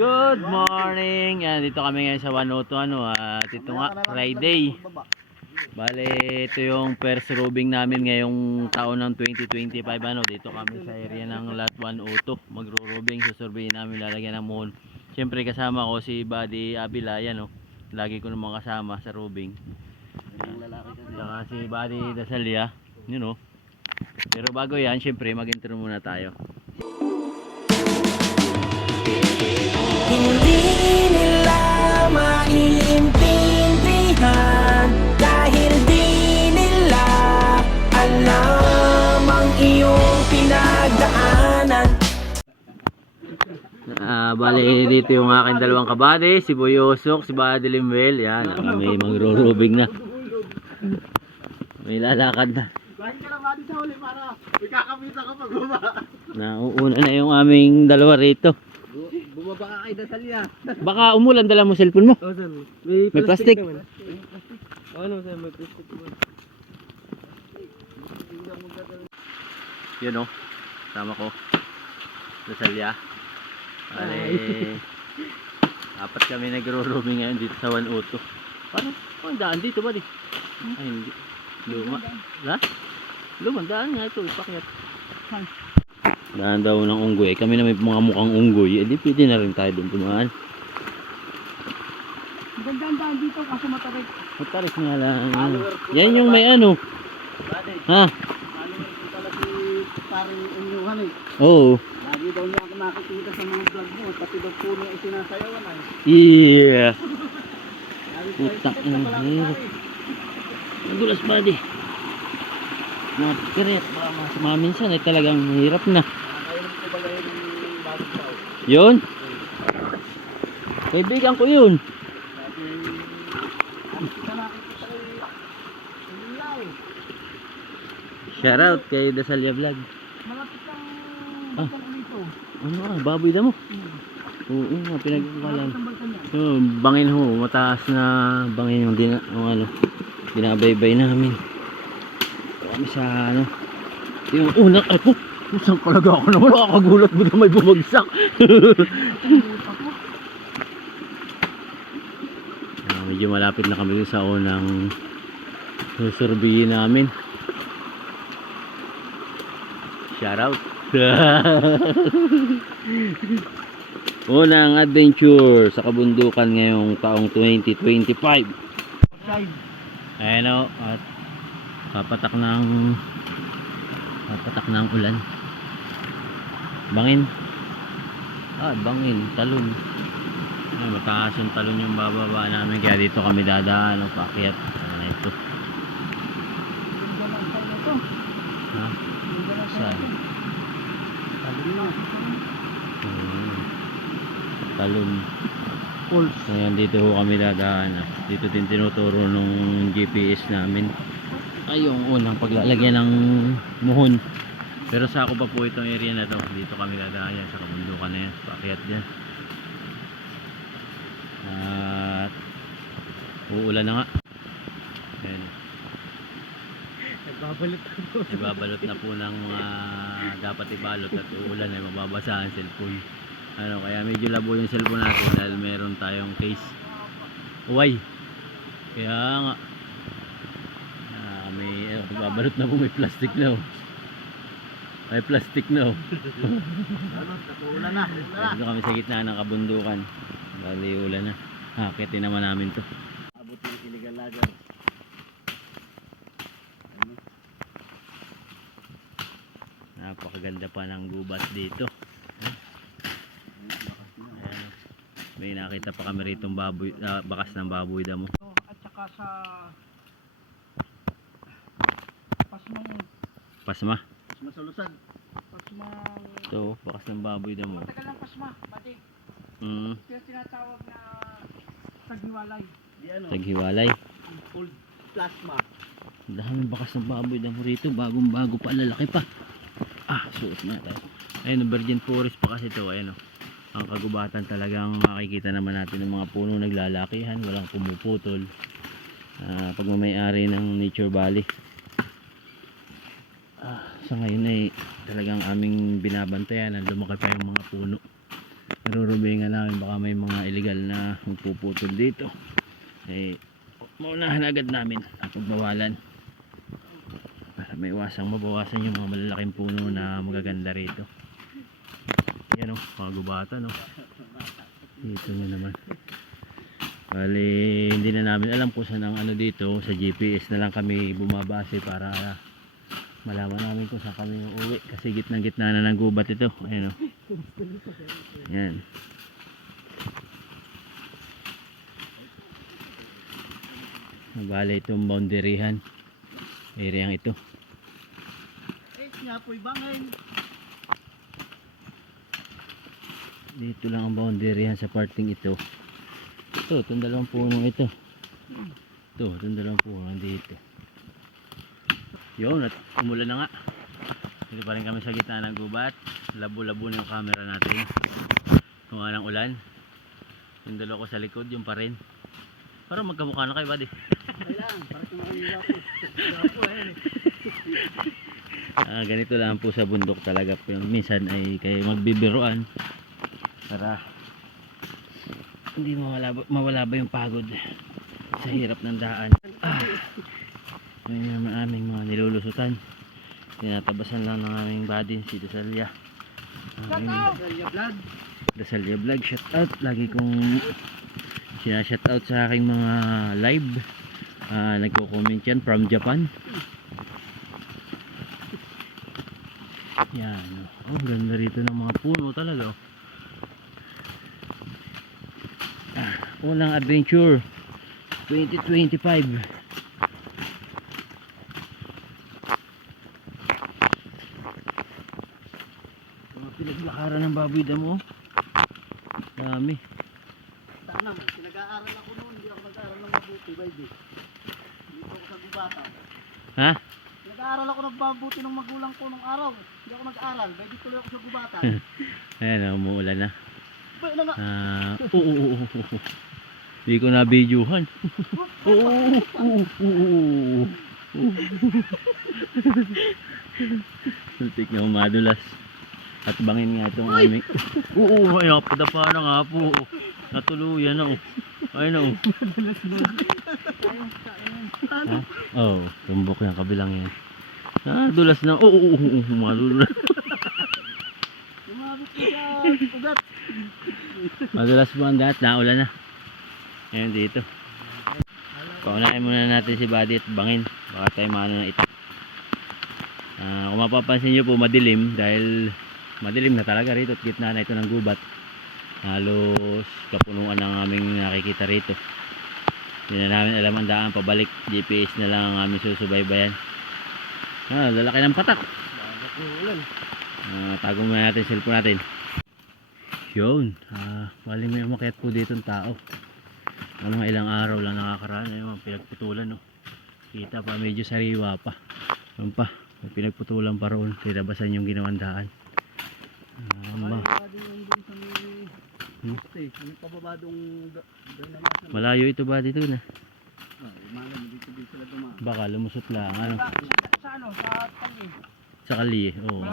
Good morning! Yan, dito kami ngayon sa 102 ano, at ito nga, Friday. Bale, ito yung first roving namin ngayong taon ng 2025 ano, dito kami sa area ng lot 102. Magro-roving, susurveyin namin lalagyan ng moon. Siyempre kasama ko si Buddy Abila, yan oh. Lagi ko naman kasama sa roving. Saka si Buddy Dasalia, yun oh. Pero bago yan, siyempre mag-intro muna tayo. Ah, bali dito yung aking dalawang kabady, si Boy Osok, si Buddy Limuel, yan, ah, may magro-rubing na. May lalakad na. Nauuna na yung aming dalawa rito. Bumaba ka kay Dasalya. Baka umulan, dala mo cellphone mo. Oh, sir. May, May plastic. Oh, ano, sir, may plastic naman. Yun o, tama ko. Nasalya. Bali, apat kami nagro-roaming ngayon dito sa 102. Paano? Oh, ang daan dito ba di? Ay, hindi. Luma. Ha? Luma, daan nga ito, ipakyat. Daan daw ng unggoy. Kami na may mga mukhang unggoy. Eh, di pwede na rin tayo doon tumaan. Magandang daan dito kaso matarik. Matarik nga lang. Yan yung may ano. Ha? ano rin pala si paring unyuhan eh. Oo. Nakikita sa mga vlog mo. Pati daw puno ang sinasayawan ay. Yeah. Putak "Ay, ng hirap." pare." Nagulas ba di? Nakirit. Baka masama minsan ay talagang mahirap na. Ba? Yun. Kaibigan ko yun. Unyay. Shoutout kay Dasalya Vlog. Malapit ang Ah. balkan dito. Ano ah, baboy damo. Hmm. Oo, nga, balkan niya. So, bangin ho, mataas na bangin yung, dina, yung ano, binabaybay namin. Kami sa ano, yung unang, ay po, isang kalaga ako naman, nakakagulat mo na may bumagsak. Ah, medyo malapit na kami sa unang susurbihin namin. Shoutout. Unang adventure sa kabundukan ngayong taong 2025. Side. Ayan o, at papatak ng papatak ng ulan. Bangin. Ah, bangin, talon. Ay, mataas yung talon yung bababa namin kaya dito kami dadaan o paakyat. Ah, ito. Ganda ng side na to. Ha? Ganda ng Saan? side na to. Sabi niya. Hmm. Talon. Pulse. Ayan, dito ho kami dadaan. ah. Dito din tinuturo nung GPS namin. Ay, yung unang paglalagyan ng muhon. Pero sako pa po itong area na to. Dito kami dadaan yan. Sa kabundukan na yan. Paakyat dyan. At uulan na nga. Ayan. Nagbabalot ako. Ibabalot na po ng mga dapat ibalot at uulan ay mababasa ang cellphone. Ano, kaya medyo labo yung cellphone natin dahil meron tayong case. Uway. Kaya nga. Ah, may eh, ibabalot na po may plastic na oh. May plastic na oh. Ulan na. Dito kami sa gitna ng kabundukan. Bali ulan na. Hakitin naman namin to. Abot yung illegal lager. Ano? Napakaganda pa ng gubat dito. Ang lakas niya. Ayan. May nakita pa kami rito baboy, ah, bakas ng baboy damo. At saka sa pasmang Pasma. pasma sa lusad. Pasmang Ito, bakas ng baboy damo. matagal ng pasma. Pati Mm, yung tinatawag na taghiwalay. Di ano? taghiwalay. Old plasma. Dahil bakas ng baboy damo rito, bagong bago pa, lalaki pa. Ah, suot na tayo. Ayun, virgin forest pa kasi ito, ayun oh. Ang kagubatan talagang makikita naman natin ng mga puno naglalakihan, walang pumuputol. Ah, pagmamayari ng Nature Valley. Ah, sa ngayon ay talagang aming binabantayan, lumaki pa yung mga puno. narurubingan namin baka may mga illegal na magpuputol dito eh maunahan agad namin ang pagbawalan para may iwasang mabawasan yung mga malalaking puno na magaganda rito yan o mga gubata no? Dito nyo naman. Bali hindi na namin alam kung saan ang ano dito sa GPS na lang kami bumabase para malaman namin kung saan kami uuwi. Kasi gitnang gitna na ng gubat ito. Ayan o yan bali itong boundaryhan area ito. Eh, nga po'y bangin. Dito lang ang boundary yan sa parting ito. Ito itong dalawang puno ito. Ito itong dalawang puno dito yun at umulan na nga. Dito pa rin kami sa gitna ng gubat. Labo-labo na yung camera natin. Kung anong ulan. Yung dalawa ko sa likod yung pa rin. Parang magkamukha na kayo buddy. Kailangan, para sa mga gapo. Gapo, eh. Ah, ganito lang po sa bundok talaga. Po yung minsan ay kayo magbibiruan para hindi mawala, ba- mawala ba yung pagod sa hirap ng daan ah, may naman aming mga nilulusutan tinatabasan lang ng aming body si Dasalya aming. Dasalya vlog shout out lagi kong sinashout out sa aking mga live Ah, nagko-comment yan from Japan Yan. Oh, ang ganda rito ng mga puno talaga. oh. Unang adventure 2025. Mga pinaglakaran ng baboy damo. oh. Dami. Saan naman, pinag-aaral ako noon, hindi ako nag-aaral ng mabuti, baby. Dito ako sa gubata. Ha? Nag-aaral ako ng mabuti ng magulang ko nung araw. Hindi ako nag-aaral, baby tuloy ako sa gubata. Ayan, oh, umuulan na. Ba, na nga, Ah, oo, oo, oo, oo. Hindi ko na videohan. Oo, oo, oo, na umadulas. At bangin nga itong aming... Oo, ay napadapa na nga po. Natuluyan na oh. Ay na oh. Ha? Oo, oh, tumbok yung kabilang yan. Ah, dulas na. Oo, oo, oo, oo, madulas. Madulas po ang dahat, naulan na. Ayan dito. Paunahin muna natin si Buddy at bangin. Baka tayo maano na ito. Ah, kung mapapansin nyo po madilim dahil madilim na talaga rito at gitna na ito ng gubat. Halos kapunuan ng aming nakikita rito. Hindi na namin alam ang daan pabalik. GPS na lang ang aming susubaybayan. Ah, lalaki ng patak. Ah, tago muna natin cellphone natin. Yun. Ah, bali may umakyat po dito ng tao. Mga ilang araw lang nakakaraan. Ayun, mga pinagputulan. No? Kita pa, medyo sariwa pa. Yun pa. May pinagputulan pa roon. Tinabasan yung ginawang daan. Ay, ma- pa din yung dun sa may... Hmm? Malayo ito ba dito na? Baka lumusot lang. Ano? Sa, sa ano, sa tali. Sa kali. Oo.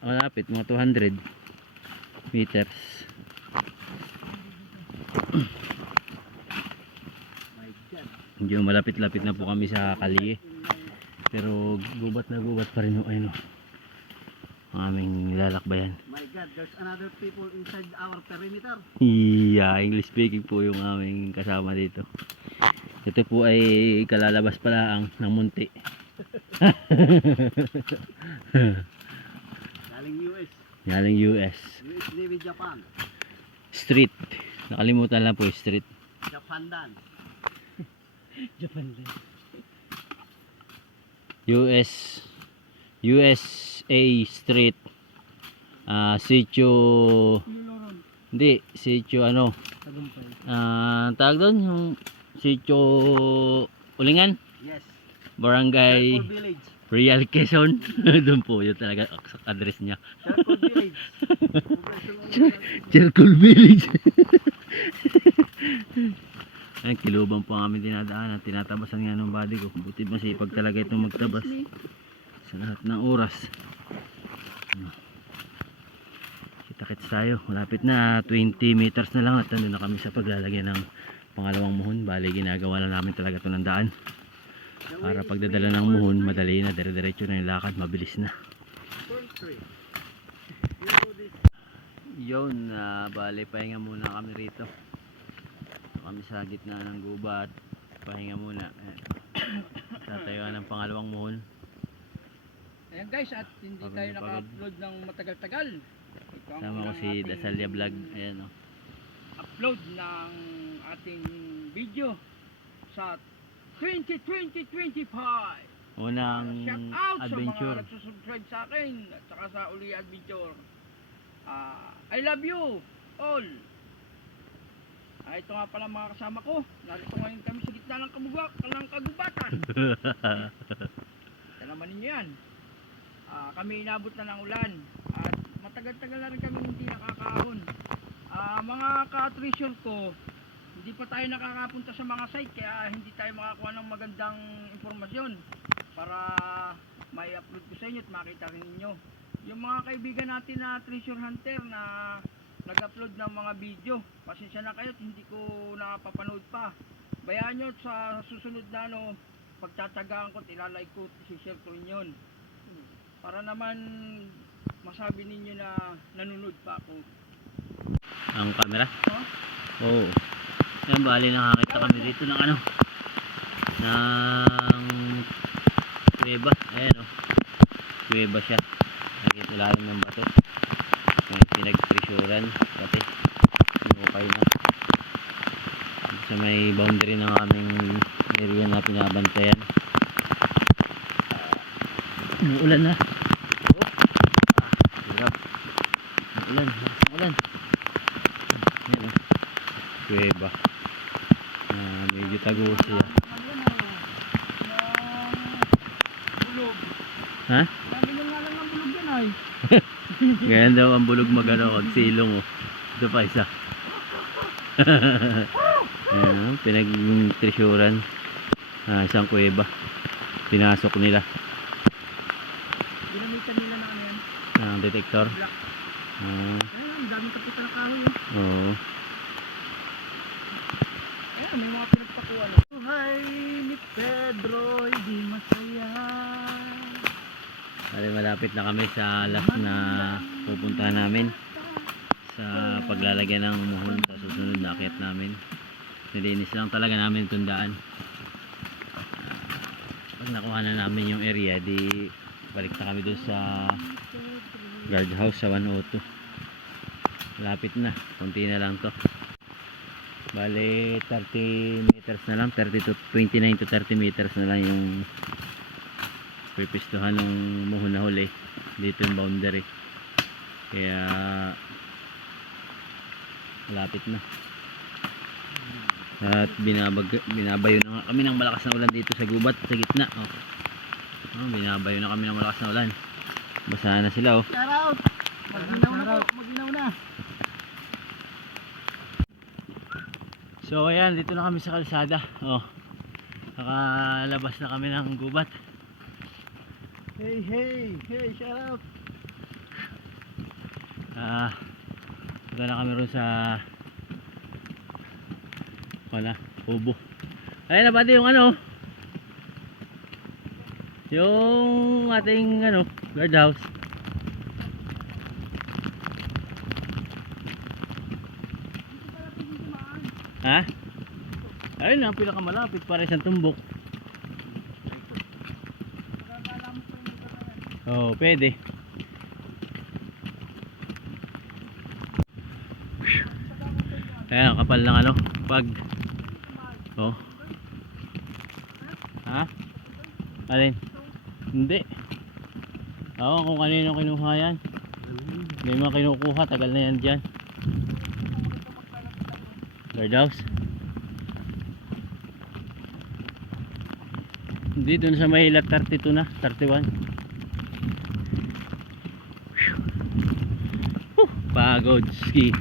Malapit. Mga 200 meters. My God. Medyo malapit-lapit na po kami sa kali. Pero gubat na gubat pa rin. oh, Ayun. oh. Ang aming lalakbayan. My God, there's another people inside our perimeter. Yeah, English speaking po yung aming kasama dito. Ito po ay kalalabas pala ang ng munti. Galing US, Galing US. US Navy Japan, Street. Nakalimutan lang po yung street. Japan Dan. Japan Dan. US USA Street. Ah, sitio hindi, sitio ano, Tagumpay. ah, tawag doon yung sitio Ulingan, Yes. Barangay. Real Quezon. doon po yun talaga address niya. Circle Village. Circle Village. Ay, kilubang po ang aming dinadaanan. Tinatabasan nga ng body ko. Buti masipag talaga itong magtabas. Sa lahat ng oras. Kita-kits tayo. Malapit na 20 meters na lang at nandun na kami sa paglalagyan ng pangalawang muhon. Bali, ginagawa lang namin talaga ito ng daan. Para pagdadala ng muhon, madali na, dire-diretso na yung lakad, mabilis na. Yun, uh, bali, pahinga muna kami rito. Kami sa gitna ng gubat. Pahinga muna. Ayan. Tatayuan ng pangalawang muhon. Ayan guys, at hindi Pagod tayo na pagod. naka-upload ng matagal-tagal. Ito ang Sama ko unang si ating Dasalya Vlog. Ayan oh. o. Upload ng ating video sa 2020-2025. Unang Shout out adventure. sa mga nagsusubscribe sa akin at saka sa Uli Adventure. Ah, I love you all. Ah, ito nga pala mga kasama ko. Narito ngayon kami sa gitna ng kabugak, ng kagubatan. Alam naman ninyo yan. Ah, kami inabot na ng ulan at matagal-tagal na rin kami hindi nakakaahon. Ah, mga ka-treasure ko, hindi pa tayo nakakapunta sa mga site kaya hindi tayo makakuha ng magandang impormasyon para may upload ko sa inyo at makita rin ninyo. Yung mga kaibigan natin na treasure hunter na nag-upload ng mga video, pasensya na kayo hindi ko napapanood pa. Bayaan nyo sa susunod na ano, pagtatagaan ko, tilalike ko, share ko yun. Para naman masabi ninyo na nanonood pa ako. Ang camera? Oh? Oo. Yan, bali nakakita kami dito ng ano. Ng kuweba. Ayan o. Kuweba siya. Nakikita lalim ng bato. May pinagpresuran. Pati. Hinukay na. Sa may boundary ng aming area na pinabantayan. Umuulan na. Oh. Ah, hirap. Umuulan. Umuulan. Yan o. Kuweba. Ah, medyo tago siya. Bulog. Ha? Sabi nyo nga lang ng bulog yan ay. Ganyan daw ang bulog magano kag silong oh. Ito pa isa. Ayan, pinag-treasuran. Ah, isang kuweba. Pinasok nila Ginamitan nila ng ano yan. ng detector. Black. Ah, Ayun, ang daming kapitan na kahoy. Oh. oo. Ayun, may mga pinagpakuan. Oh. Buhay ni Pedro, hindi masaya. Bali, malapit na kami sa last na pupuntahan namin sa paglalagyan ng muhon sa susunod na akyat namin. Nilinis lang talaga namin itong daan. Pag nakuha na namin yung area, di balik na kami dun sa guardhouse sa 102. Malapit na, konti na lang to. Bale, 30 meters na lang, 30 to 29 to 30 meters na lang yung pipistuhan ng muhon na huli dito yung boundary. Kaya malapit na. At binabag, binabayo na kami ng malakas na ulan dito sa gubat sa gitna. Oh. Oh, binabayo na kami ng malakas na ulan. Basa na sila oh. Shout out! Maginaw na po, maginaw na. so ayan dito na kami sa kalsada. Oh. Nakalabas na kami ng gubat Hey, hey, hey, shout out! Ah, punta na kami ron sa wala, ubo. Ayun na pati yung ano. Yung ating ano, guardhouse. Ha? Ayun na, pinakamalapit para sa tumbok. Oo, oh, pwede. Ayan, kapal ng ano, pag. Oh. Ha? Alin? Hindi. Ewan kung kanino kinuha yan. May mga kinukuha, tagal na yan dyan. Guardhouse? Hindi, dun sa Mahila 32 na, 31. Go ski.